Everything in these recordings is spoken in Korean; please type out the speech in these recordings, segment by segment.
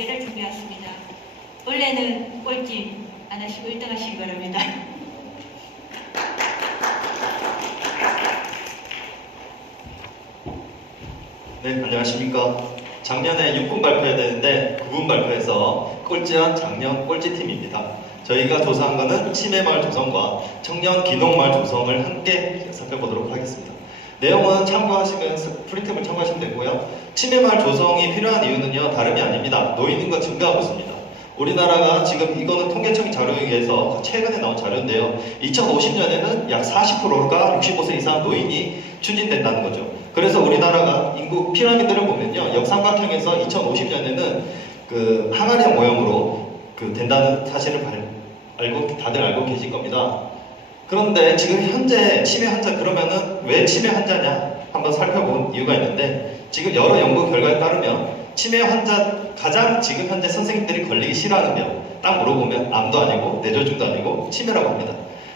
4개를 준비했습니다. 원래는 꼴찌 안 하시고 1등 하시기 바랍니다. 네, 안녕하십니까. 작년에 6군 발표해야 되는데 9군 발표해서 꼴찌한 작년 꼴찌팀입니다. 저희가 조사한 것은 치매마을 조성과 청년 기농마을 조성을 함께 살펴보도록 하겠습니다. 내용은 참고하시면 프리템을 참고하시면 되고요. 치매마을 조성이 필요한 이유는요, 다름이 아닙니다. 노인 인구가 증가하고 있습니다. 우리나라가 지금 이거는 통계청의 자료에 의해서 최근에 나온 자료인데요. 2050년에는 약 40%가 65세 이상 노인이 추진된다는 거죠. 그래서 우리나라가 인구 피라미드를 보면요, 역삼각형에서 2050년에는 그 항아리형 모형으로 된다는 사실을 다들 알고 계실 겁니다. 그런데 지금 현재 치매 환자, 그러면은 왜 치매 환자냐 한번 살펴본 이유가 있는데, 지금 여러 연구 결과에 따르면 치매 환자 가장 지금 현재 선생님들이 걸리기 싫어하는 병, 딱 물어보면 암도 아니고 뇌졸중도 아니고 치매라고 합니다.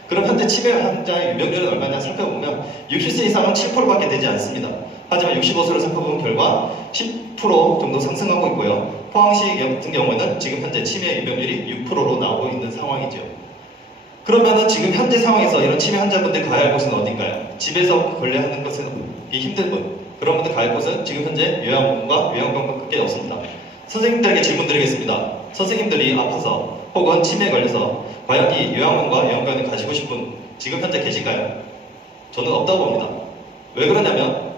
그럼 현재 치매 환자의 유병률은 얼마냐 살펴보면 60세 이상은 7%밖에 되지 않습니다. 하지만 65세로 살펴본 결과 10% 정도 상승하고 있고요. 포항시 같은 경우에는 지금 현재 치매 유병률이 6%로 나오고 있는 상황이죠. 그러면은 지금 현재 상황에서 이런 치매 환자분들이 가야 할 곳은 어딘가요? 집에서 걸려야 하는 것은 힘든 분, 그런 분들 가야 할 곳은 지금 현재 요양원과 요양병원밖에 없습니다. 선생님들에게 질문 드리겠습니다. 선생님들이 아파서 혹은 치매에 걸려서 과연 이 요양원과 요양병원에 가시고 싶은 분 지금 현재 계실까요? 저는 없다고 봅니다. 왜 그러냐면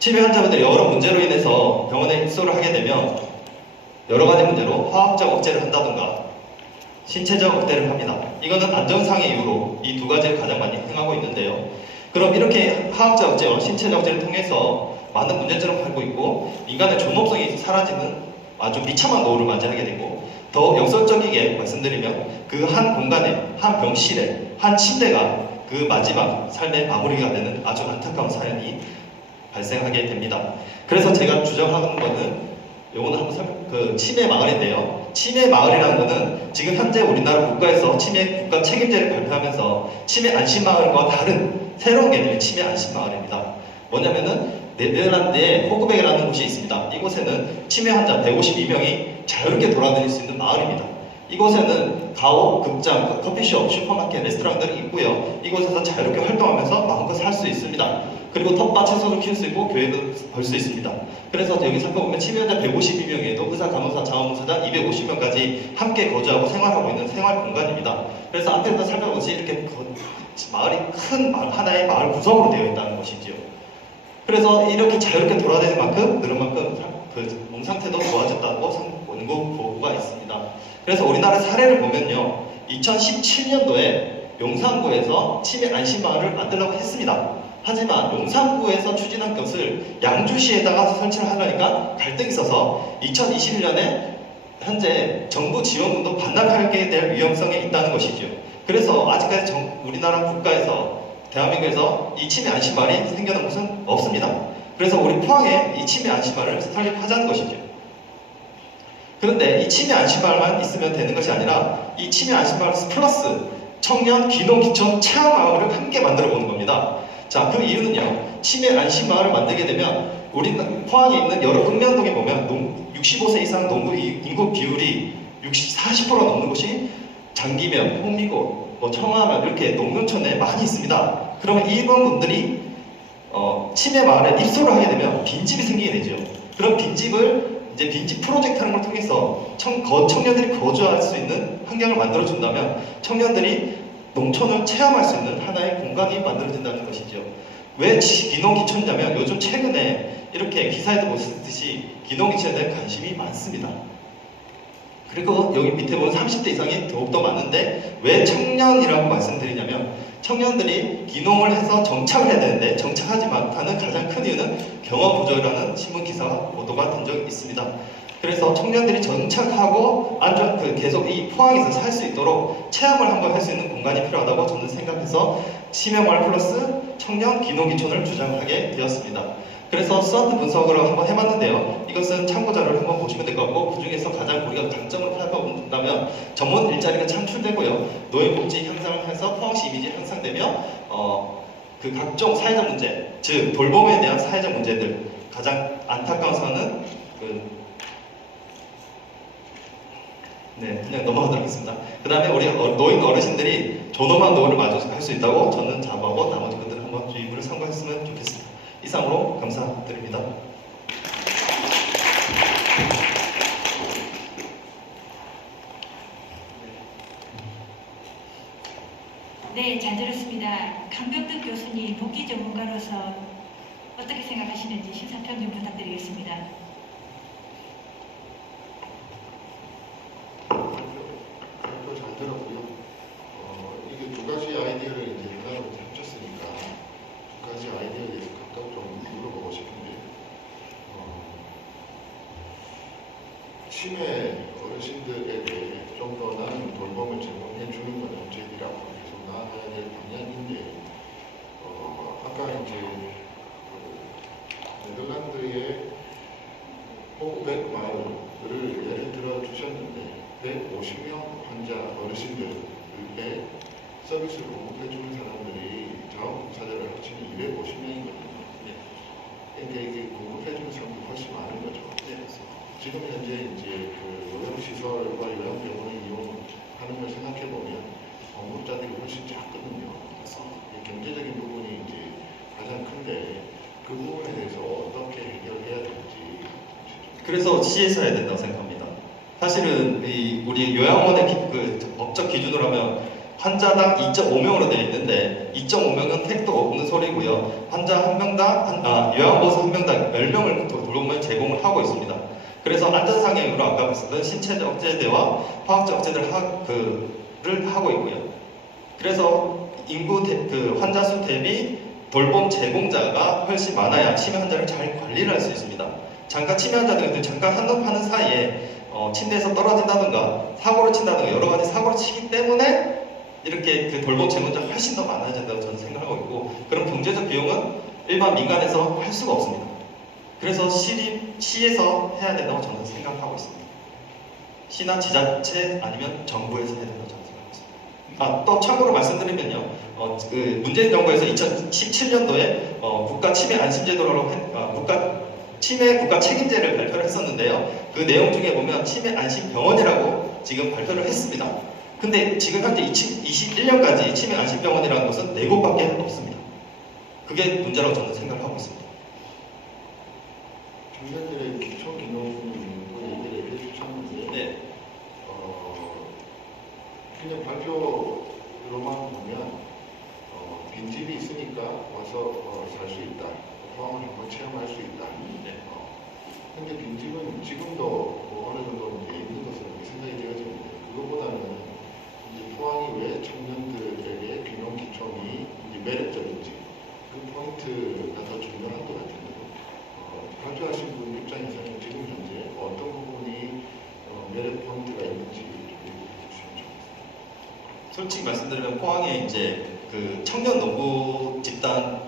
치매 환자분들이 여러 문제로 인해서 병원에 입소를 하게 되면 여러 가지 문제로 화학적 억제를 한다든가 신체적 억제를 합니다. 이거는 안전상의 이유로 이 두 가지를 가장 많이 행하고 있는데요. 그럼 이렇게 화학적 억제와 신체적 억제를 통해서 많은 문제점을 갖고 있고 인간의 존엄성이 사라지는 아주 비참한 노후를 맞이하게 되고, 더 역설적이게 말씀드리면 그 한 공간에, 한 병실에, 한 침대가 그 마지막 삶의 마무리가 되는 아주 안타까운 사연이 발생하게 됩니다. 그래서 제가 주장하는 것은 요거는 한번 치매 마을인데요. 치매 마을이라는 것은 지금 현재 우리나라 국가에서 치매 국가 책임제를 발표하면서 치매 안심 마을과 다른 새로운 개념의 치매 안심 마을입니다. 뭐냐면은 네덜란드에 호그베라는 곳이 있습니다. 이곳에는 치매 환자 152명이 자유롭게 돌아다닐 수 있는 마을입니다. 이곳에는 가오, 극장, 커피숍, 슈퍼마켓, 레스토랑들이 있고요. 이곳에서 자유롭게 활동하면서 마음껏 살 수 있습니다. 그리고 텃밭 채소도 키울 수 있고 교회도 벌 수 있습니다. 그래서 여기 살펴보면 치매 환자 152명에도 의사, 간호사, 자원봉사자 250명까지 함께 거주하고 생활하고 있는 생활 공간입니다. 그래서 앞에서 살펴보시 이렇게 마을이 큰 하나의 마을 구성으로 되어 있다는 것이지요. 그래서 이렇게 자유롭게 돌아다니는 만큼 그런 만큼 몸 상태도 좋아졌다고 연구 보고가 있습니다. 그래서 우리나라 사례를 보면요, 2017년도에 용산구에서 치매 안심마을을 만들려고 했습니다. 하지만 용산구에서 추진한 것을 양주시에다가 설치를 하려니까 갈등이 있어서 2021년에 현재 정부 지원금도 반납하게 될 위험성이 있다는 것이죠. 그래서 아직까지 우리나라 국가에서 대한민국에서 이 치매 안심마을이 생겨난 곳은 없습니다. 그래서 우리 포항에 이 치매 안심마을을 설립하자는 것이죠. 그런데 이 치매 안심마을만 있으면 되는 것이 아니라 이 치매 안심마을 플러스 청년 기농 기촌 체험마을을 함께 만들어 보는 겁니다. 자, 그 이유는요, 치매 안심마을을 만들게 되면 우리 포항에 있는 여러 읍면동에 보면 65세 이상 농구 인구 비율이 40% 넘는 곳이 장기면, 홍미고, 청하면 이렇게 농촌에 많이 있습니다. 그러면 이런 분들이 치매 마을에 입소를 하게 되면 빈집이 생기게 되죠. 그럼 빈집을 이제 빈집 프로젝트라는 걸 통해서 청년들이 거주할 수 있는 환경을 만들어준다면 청년들이 농촌을 체험할 수 있는 하나의 공간이 만들어진다는 것이죠. 왜 기농기촌이냐면 요즘 최근에 이렇게 기사에도 보시듯이 기농기촌에 대한 관심이 많습니다. 그리고 여기 밑에 보면 30대 이상이 더욱더 많은데 왜 청년이라고 말씀드리냐면 청년들이 기농을 해서 정착을 해야 되는데 정착하지 못하는 가장 큰 이유는 경험 부족이라는 신문 기사 보도가 된 적이 있습니다. 그래서 청년들이 정착하고 계속 이 포항에서 살 수 있도록 체험을 한번 할 수 있는 공간이 필요하다고 저는 생각해서 치매마을 플러스 청년 기농기촌을 주장하게 되었습니다. 그래서 스와트 분석을 한번 해봤는데요. 이것은 참고 자료를 한번 보시면 될 것 같고, 그 중에서 가장 우리가 강점을 살펴본다면 전문 일자리가 창출되고요, 노인복지 향상을 해서 포항시 이미지 향상되며 그 각종 사회적 문제, 즉 돌봄에 대한 사회적 문제들, 가장 안타까운 사안은 네, 그냥 넘어가도록 하겠습니다. 그 다음에 우리 노인 어르신들이 존엄한 노후를 마주할 수 있다고 저는 자부하고 나머지 분들은 한번 주의문을 참고했으면 좋겠습니다. 이상으로 감사드립니다. 네, 잘 들었습니다. 강병득 교수님, 복귀 전문가로서 어떻게 생각하시는지 심사평 좀 부탁드리겠습니다. 잘 들었고요. 이게 두 가지 아이디어를 이제 하나로 합쳤으니까 두 가지 아이디어에 대해서 각각 좀 물어보고 싶은데, 치매 어르신들에게 좀 더 나은 돌봄을 제공해 주는 것은 저희들이 앞으로 계속 나아가야 될 방향인데, 아까 이제 네덜란드의 호구백 마을을 예를 들어 주셨는데 150명 환자 어르신들에게 서비스를 공급해주는 사람들이 자원봉사자를 합치면 250명이거든요. 그러니까 이게 공급해주는 사람들이 훨씬 많은 거죠. 지금 현재 이제 그 요양시설과 요양병원을 이용하는 걸 생각해 보면 공급자들이 훨씬 작거든요. 그래서 경제적인 부분이 이제 가장 큰데 그 부분에 대해서 어떻게 해결해야 될지. 그래서 시에서 해야 된다고 생각합니다. 사실은 우리 요양원의 법적 기준으로 하면 환자당 2.5명으로 되어 있는데 2.5명은 택도 없는 소리고요. 환자 한 명당 요양보호사 한 명당 10명을 돌봄을 제공을 하고 있습니다. 그래서 안전상행으로 아까 말씀드린 신체적 억제대와 화학적 억제를 하고 있고요. 그래서 환자 수 대비 돌봄 제공자가 훨씬 많아야 치매 환자를 잘 관리를 할 수 있습니다. 잠깐 치매 환자들은 잠깐 한눈파는 사이에 침대에서 떨어진다든가 사고를 친다든가 여러 가지 사고를 치기 때문에 이렇게 그 돌봄 제공자가 훨씬 더 많아야 된다고 저는 생각하고 있고, 그런 경제적 비용은 일반 민간에서 할 수가 없습니다. 그래서 시에서 해야 된다고 저는 생각하고 있습니다. 시나 지자체 아니면 정부에서 해야 된다고 저는 생각하고 있습니다. 또 참고로 말씀드리면요, 문재인 정부에서 2017년도에 국가 치매 안심제도라고 치매 국가 책임제를 발표를 했었는데요. 그 내용 중에 보면 치매 안심병원이라고 지금 발표를 했습니다. 근데 지금 현재 2021년까지 치매 안심병원이라는 곳은 4곳밖에 없습니다. 그게 문제라고 저는 생각하고 있습니다. 청년들의 기초기능도 얘기를 해주셨는데, 네. 그냥 발표로만 보면 빈집이 있으니까 와서 살 수 있다, 포항을 한번 체험할 수 있다. 근데 빈집은 지금도 어느 정도 이제 있는 것으로 생각이 되어지는데, 그것보다는 이제 포항이 왜 청년들에게 귀농귀촌이 이제 매력적인지 그 포인트가 더 중요한 것 같은데, 발표하신 분 입장에서는 지금 현재 어떤 부분이 매력 포인트가 있는지 얘기해 주시면 좋겠습니다. 솔직히 말씀드리면 포항에 이제 그 청년 농부 집단,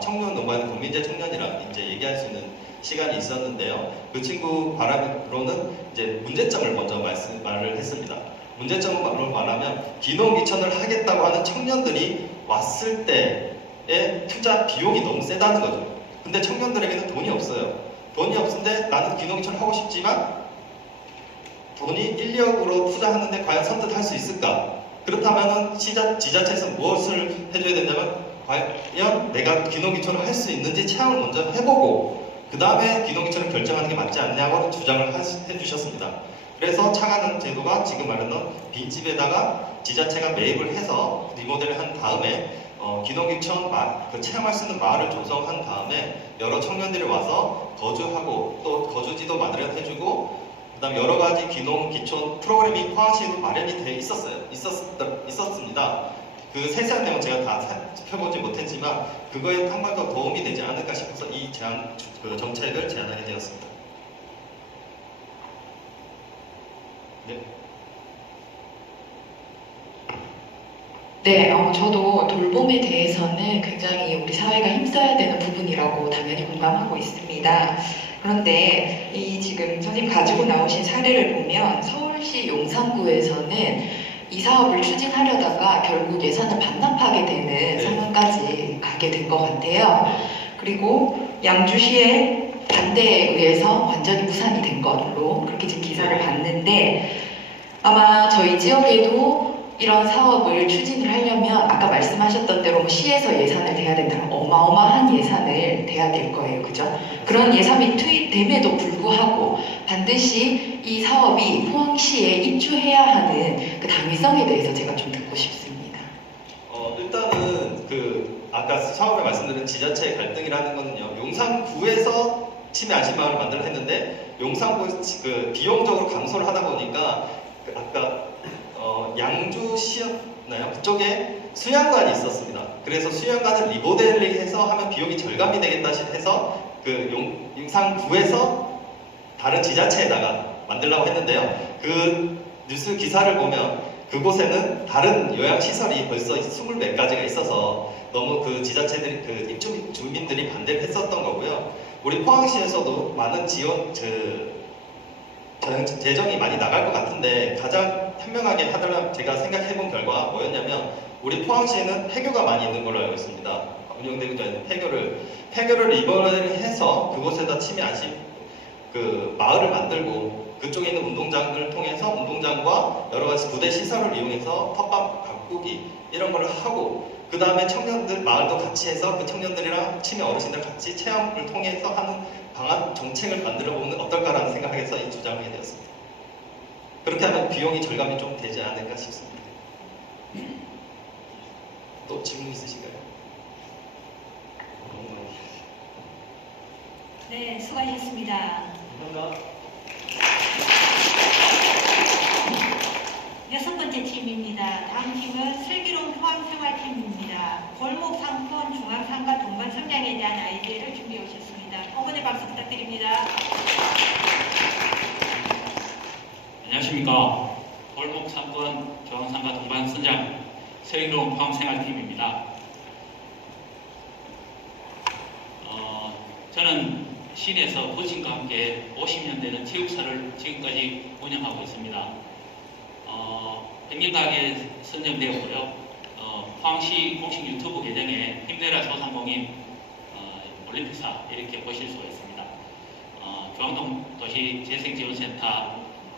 청년 농부하는 국민제 청년이랑 이제 얘기할 수 있는 시간이 있었는데요. 그 친구 바람으로는 이제 문제점을 먼저 말을 했습니다. 문제점으로 말하면 귀농귀촌을 하겠다고 하는 청년들이 왔을 때의 투자 비용이 너무 세다는 거죠. 근데 청년들에게는 돈이 없어요. 돈이 없는데 나는 귀농귀촌을 하고 싶지만 돈이 인력으로 투자하는데 과연 선뜻할 수 있을까? 그렇다면 지자체에서 무엇을 해줘야 되냐면 과연 내가 귀농귀촌을 할 수 있는지 체험을 먼저 해보고 그 다음에 귀농귀촌을 결정하는 게 맞지 않냐고 주장을 해주셨습니다. 그래서 차가는 제도가 지금 말하는 빈집에다가 지자체가 매입을 해서 리모델을 한 다음에 귀농귀촌 체험할 수 있는 마을을 조성한 다음에 여러 청년들이 와서 거주하고 또 거주지도 마련해주고 그 다음에 여러 가지 귀농귀촌 프로그램이 포항시에도 마련이 되어 있었습니다. 그 세세한 내용은 제가 다 살펴보지 못했지만 그거에 한 번 더 도움이 되지 않을까 싶어서 이 정책을 제안하게 되었습니다. 네. 네, 저도 돌봄에 대해서는 굉장히 우리 사회가 힘써야 되는 부분이라고 당연히 공감하고 있습니다. 그런데 이 지금 선생님 가지고 나오신 사례를 보면 서울시 용산구에서는 이 사업을 추진하려다가 결국 예산을 반납하게 되는 상황까지 가게 된 것 같아요. 그리고 양주시의 반대에 의해서 완전히 무산이 된 걸로 그렇게 지금 기사를 봤는데 아마 저희 지역에도 이런 사업을 추진을 하려면 아까 말씀하셨던 대로 뭐 시에서 예산을 대야 된다는 어마어마한 예산을 대야 될 거예요. 그죠? 그런 예산이 투입됨에도 불구하고 반드시 이 사업이 포항시에 입주해야 하는 그 당위성에 대해서 제가 좀 듣고 싶습니다. 일단은 아까 처음에 말씀드린 지자체의 갈등이라는 거는요. 용산구에서 치매 안심마을을 만들어 했는데 용산구 비용적으로 감소를 하다 보니까 아까 양주시였나요? 그쪽에 수양관이 있었습니다. 그래서 수양관을 리모델링해서 하면 비용이 절감이 되겠다 해서 용산구에서 다른 지자체에다가 만들려고 했는데요. 그 뉴스 기사를 보면 그곳에는 다른 요양시설이 벌써 20몇 가지가 있어서 너무 그 지자체들이 입주 주민들이 반대를 했었던 거고요. 우리 포항시에서도 많은 지원 재정이 많이 나갈 것 같은데 가장 현명하게 하려면 제가 생각해본 결과 뭐였냐면 우리 포항시에는 폐교가 많이 있는 걸로 알고 있습니다. 운영되고 있는 폐교를 리버럴해서 그곳에다 치매 안심 마을을 만들고 그쪽에 있는 운동장을 통해서 운동장과 여러 가지 부대 시설을 이용해서 텃밭 가꾸기 이런 걸 하고 그 다음에 청년들 마을도 같이 해서 그 청년들이랑 치매 어르신들 같이 체험을 통해서 하는 방안 정책을 만들어 보면 어떨까라는 생각을 해서 이 주장을 하게 되었습니다. 그렇게 하면 비용이 절감이 좀 되지 않을까 싶습니다. 또 질문 있으신가요? 네, 수고하셨습니다. 감사합니다. 6번째 팀입니다. 다음 팀은 슬기로운 포항생활팀입니다. 골목 상권, 중앙상가, 동반 성장에 대한 아이디어를 준비해 오셨습니다. 5번의 박수 부탁드립니다. 안녕하십니까. 골목 상권, 중앙상가, 동반 성장 슬기로운 포항생활팀입니다. 저는 시내에서 거친과 함께 50년 되는 체육사를 지금까지 운영하고 있습니다. 100년 선정되었고요. 포항시 공식 유튜브 계정에 힘내라 소상공인 올림픽사 이렇게 보실 수가 있습니다. 중앙동 도시 재생지원센터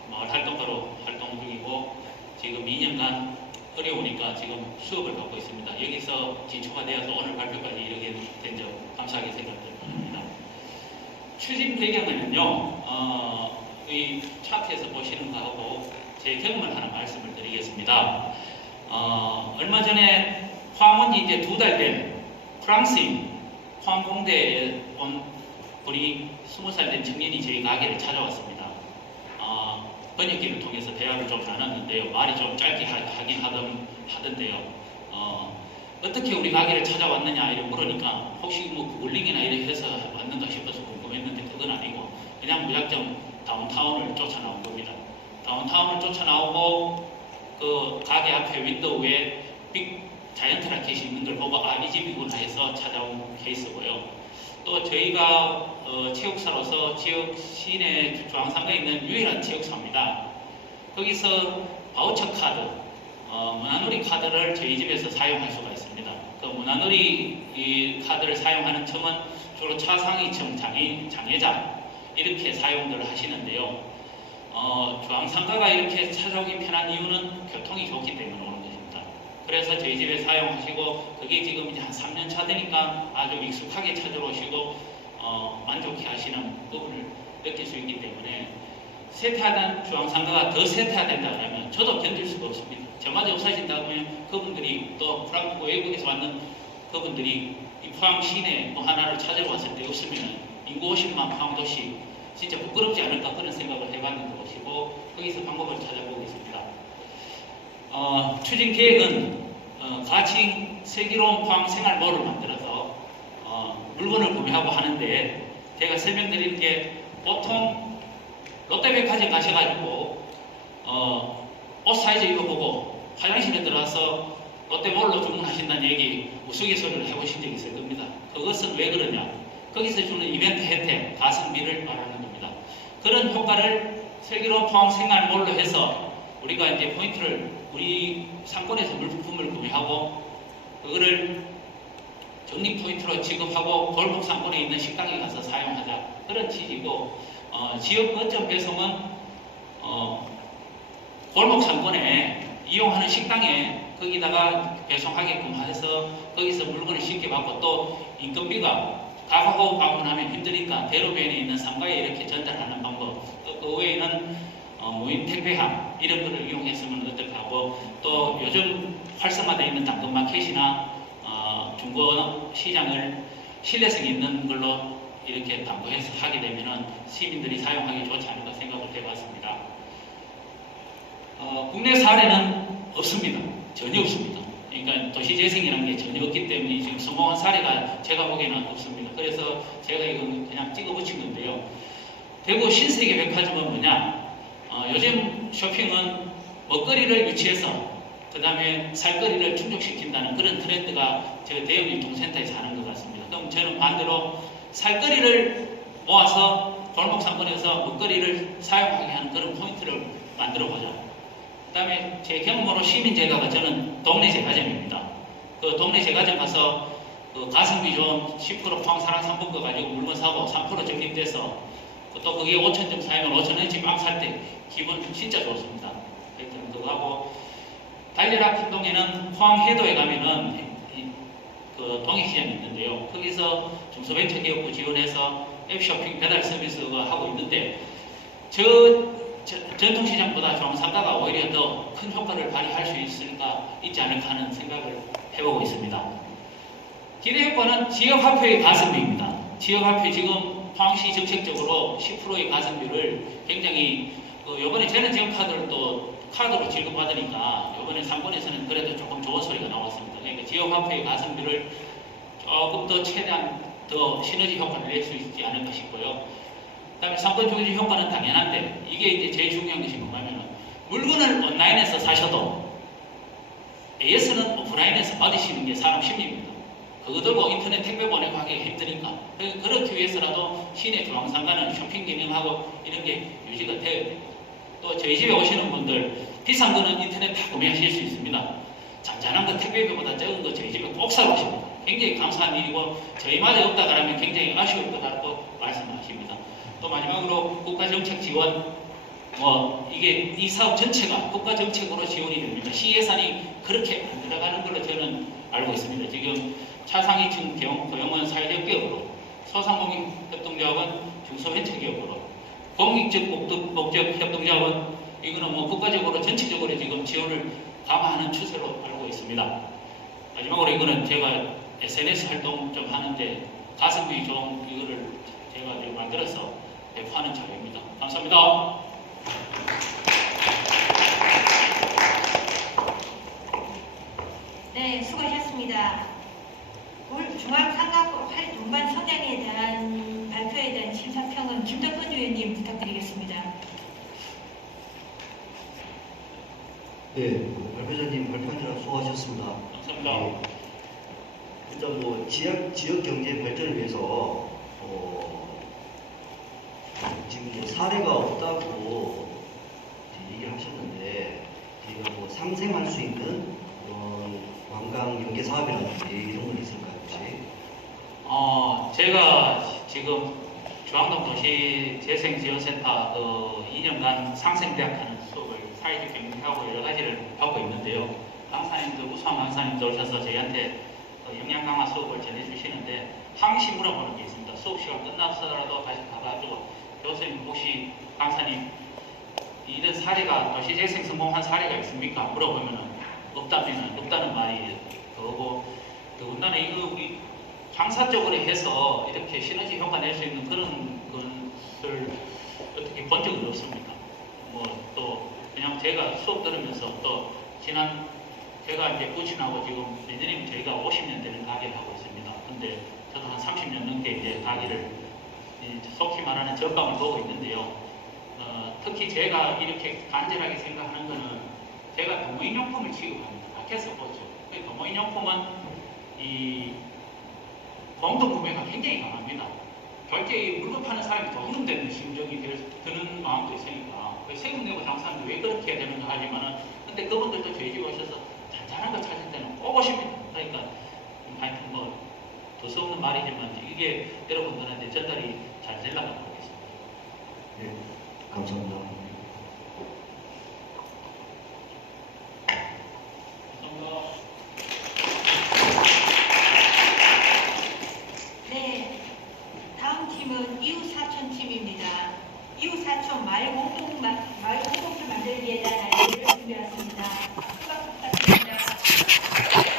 마을 활동가로 활동 중이고 지금 2년간 어려우니까 지금 수업을 받고 있습니다. 여기서 진출가 되어서 오늘 발표까지 이르게 된 점 감사하게 생각됩니다. 추진 배경은요, 이 차트에서 보시는 거하고 제 경험을 하나 말씀을 드리겠습니다. 얼마 전에 포항 온 지 이제 2달 된 프랑스인 포항 공대에 온 분이 20살 된 청년이 저희 가게를 찾아왔습니다. 번역기를 통해서 대화를 좀 나눴는데요. 말이 좀 짧게 하긴 하던데요. 어떻게 우리 가게를 찾아왔느냐 이렇게 물으니까 혹시 뭐 굴링이나 이렇게 해서 왔는가 싶어서 궁금했는데 그건 아니고 그냥 무작정 다운타운을 쫓아나온 겁니다. 다운타운을 쫓아나오고 그 가게 앞에 윈도우에 빅 자이언트 라켓이 있는 걸 보고 이 집이구나 해서 찾아온 케이스고요. 또 저희가 체육사로서 지역 시내 중앙상가에 있는 유일한 체육사입니다. 거기서 바우처 카드, 문화놀이 카드를 저희 집에서 사용할 수가 있습니다. 그 문화놀이 이 카드를 사용하는 층은 주로 차상위층 장애자 이렇게 사용들 하시는데요. 중앙상가가 이렇게 찾아오기 편한 이유는 교통이 좋기 때문에 오는 것입니다. 그래서 저희 집에 사용하시고 그게 지금 이제 한 3년 차 되니까 아주 익숙하게 찾아오시고 만족해 하시는 부분을 느낄 수 있기 때문에 쇠퇴하던 중앙상가가 더 쇠퇴화된다 그러면 저도 견딜 수가 없습니다. 저마저 없어진다고 하면 그분들이 또 프랑스 외국에서 왔는 그분들이 이 포항 시내 뭐 하나를 찾아왔을 때 없으면 인구 50만 포항 도시 진짜 부끄럽지 않을까 그런 생각을 해봤는 것이고 거기서 방법을 찾아보고 있습니다. 추진 계획은 같이 슬기로운 포항 생활몰을 만들어서 물건을 구매하고 하는데 제가 설명드릴 게 보통 롯데백화점 가셔가지고 옷 사이즈 입어보고 화장실에 들어가서 롯데몰로 주문하신다는 얘기 우스갯소리를 해보신 적이 있을 겁니다. 그것은 왜 그러냐? 거기서 주는 이벤트 혜택, 가성비를 말하는 겁니다. 그런 효과를 슬기로운 포항 생활몰로 해서 우리가 이제 포인트를 우리 상권에서 물품을 구매하고 그거를 적립 포인트로 지급하고 골목 상권에 있는 식당에 가서 사용하자 그런 취지고 지역 거점 배송은 골목 상권에 이용하는 식당에 거기다가 배송하게끔 해서 거기서 물건을 쉽게 받고 또 인건비가 가가고 방문하면 힘드니까 대로변에 있는 상가에 이렇게 전달하는 방법, 또 그 외에는 무인 택배함 이런 거를 이용했으면 어떻게 하고, 또 요즘 활성화되어 있는 당근마켓이나 중고 시장을 신뢰성 있는 걸로 이렇게 담보해서 하게 되면은 시민들이 사용하기 좋지 않을까 생각을 해봤습니다. 국내 사례는 없습니다. 전혀 없습니다. 그러니까 도시재생이라는 게 전혀 없기 때문에 지금 성공한 사례가 제가 보기에는 없습니다. 그래서 제가 이건 그냥 찍어 붙인 건데요. 대구 신세계백화점은 뭐냐? 요즘 쇼핑은 먹거리를 유치해서 그 다음에 살거리를 충족시킨다는 그런 트렌드가 저 대형 유통센터에서 하는 것 같습니다. 그럼 저는 반대로 살거리를 모아서 골목 상권에서 먹거리를 사용하게 하는 그런 포인트를 만들어보자. 그 다음에 제 경험으로 시민제과가 저는 동네 제과점입니다. 그 동네 제과점 가서 그 가성비 좋은 10% 포항 사랑 상품권 가지고 물건 사고 3% 적립돼서 또 그게 5,000점 사면 5,000원치 빵 살 때 기분 진짜 좋습니다. 하여튼 그거 하고, 달려라 큰동에는 포항 해도에 가면은 그 동해시장이 있는데요. 거기서 중소벤처기업부 지원해서 앱쇼핑 배달 서비스가 하고 있는데 전통시장보다 중앙상가가 오히려 더 큰 효과를 발휘할 수 있지 않을까 하는 생각을 해보고 있습니다. 기대 효과는 지역화폐의 가성비입니다. 지역화폐 지금 포항시 정책적으로 10%의 가성비를 굉장히 이번에 재난지원카드를 또 카드로 지급받으니까 이번에 상권에서는 그래도 조금 좋은 소리가 나왔습니다. 그러니까 지역화폐의 가성비를 조금 더 최대한 더 시너지 효과를 낼 수 있지 않을까 싶고요. 그 다음에 상권 조기 효과는 당연한데 이게 이제 제일 중요한 것이 뭐냐면 물건을 온라인에서 사셔도 AS는 오프라인에서 받으시는 게 사람 심리입니다. 그거 들고 인터넷 택배 보내고 하기 힘드니까 그렇기 위해서라도 시내 중앙상가는 쇼핑 기능하고 이런 게 유지가 되어야 됩니다. 또 저희 집에 오시는 분들 비싼 거는 인터넷 다 구매하실 수 있습니다. 잔잔한 거 택배비보다 적은 거 저희 집에 꼭 사고 오십니다. 굉장히 감사한 일이고 저희마저 없다 그러면 굉장히 아쉬울 거라고 말씀하십니다. 또 마지막으로 국가정책 지원, 이게 이 사업 전체가 국가정책으로 지원이 됩니다. 시 예산이 그렇게 안 들어가는 걸로 저는 알고 있습니다. 지금 차상위층 고용은 사회적 기업으로, 소상공인협동조합은 중소벤처기업으로, 공익적 목적 협동조합은 이거는 국가적으로 전체적으로 지금 지원을 감화하는 추세로 알고 있습니다. 마지막으로 이거는 제가 SNS 활동 좀 하는데 가성비 좋은 이거를 제가 만들어서 배포하는 자료입니다. 감사합니다. 네, 수고하셨습니다. 올 중앙상가 동반 성장에 대한 발표에 대한 심사평은 김덕근 위원님 부탁드리겠습니다. 네, 발표자님 발표하느라 수고하셨습니다. 감사합니다. 일단 지역 경제 발전을 위해서 지금 이제 사례가 없다고 얘기를 하셨는데 저희가 상생할 수 있는 그런 관광 연계 사업이라든지 이런 건 있을까요, 혹시? 제가 지금 중앙동 도시재생지원센터 2년간 상생대학하는 수업을 사회적 경제하고 여러 가지를 받고 있는데요. 강사님들, 우수한 강사님들 오셔서 저희한테 영양 강화 수업을 전해주시는데 항시 물어보는 게 있습니다. 수업 시간 끝나서라도 다시 가가지고 교수님 혹시 강사님 이런 사례가 도시재생 성공한 사례가 있습니까? 물어보면은 없다는 말이 그거고, 더군다나 이거 우리 강사적으로 해서 이렇게 시너지 효과 낼 수 있는 그런 것을 어떻게 본 적은 없습니다. 또 그냥 제가 수업 들으면서 또 제가 이제 부친하고 지금 내년이면 저희가 50년 되는 가게를 하고 있습니다. 근데 저도 한 30년 넘게 이제 가게를 속히 말하는 전방을 보고 있는데요. 특히 제가 이렇게 간절하게 생각하는 거는 제가 도모인용품을 취급합니다. 밖에서 보죠. 도모인용품은 이 공동 구매가 굉장히 강합니다. 결제 물건 파는 사람이 더 후름되는 심정이 드는 마음도 있으니까 세금 내고 장사하는데 왜 그렇게 해야 되는가 하지만은 근데 그분들도 저희 집에 오셔서 잔잔한 거 찾을 때는 꼭 오십니다. 그러니까 하여튼 두서 없는 말이지만 이게 여러분들한테 전달이 잘 되려고 하겠습니다. 네, 감사합니다. 팀은 이웃사촌 팀입니다. 이웃사촌 마을 공동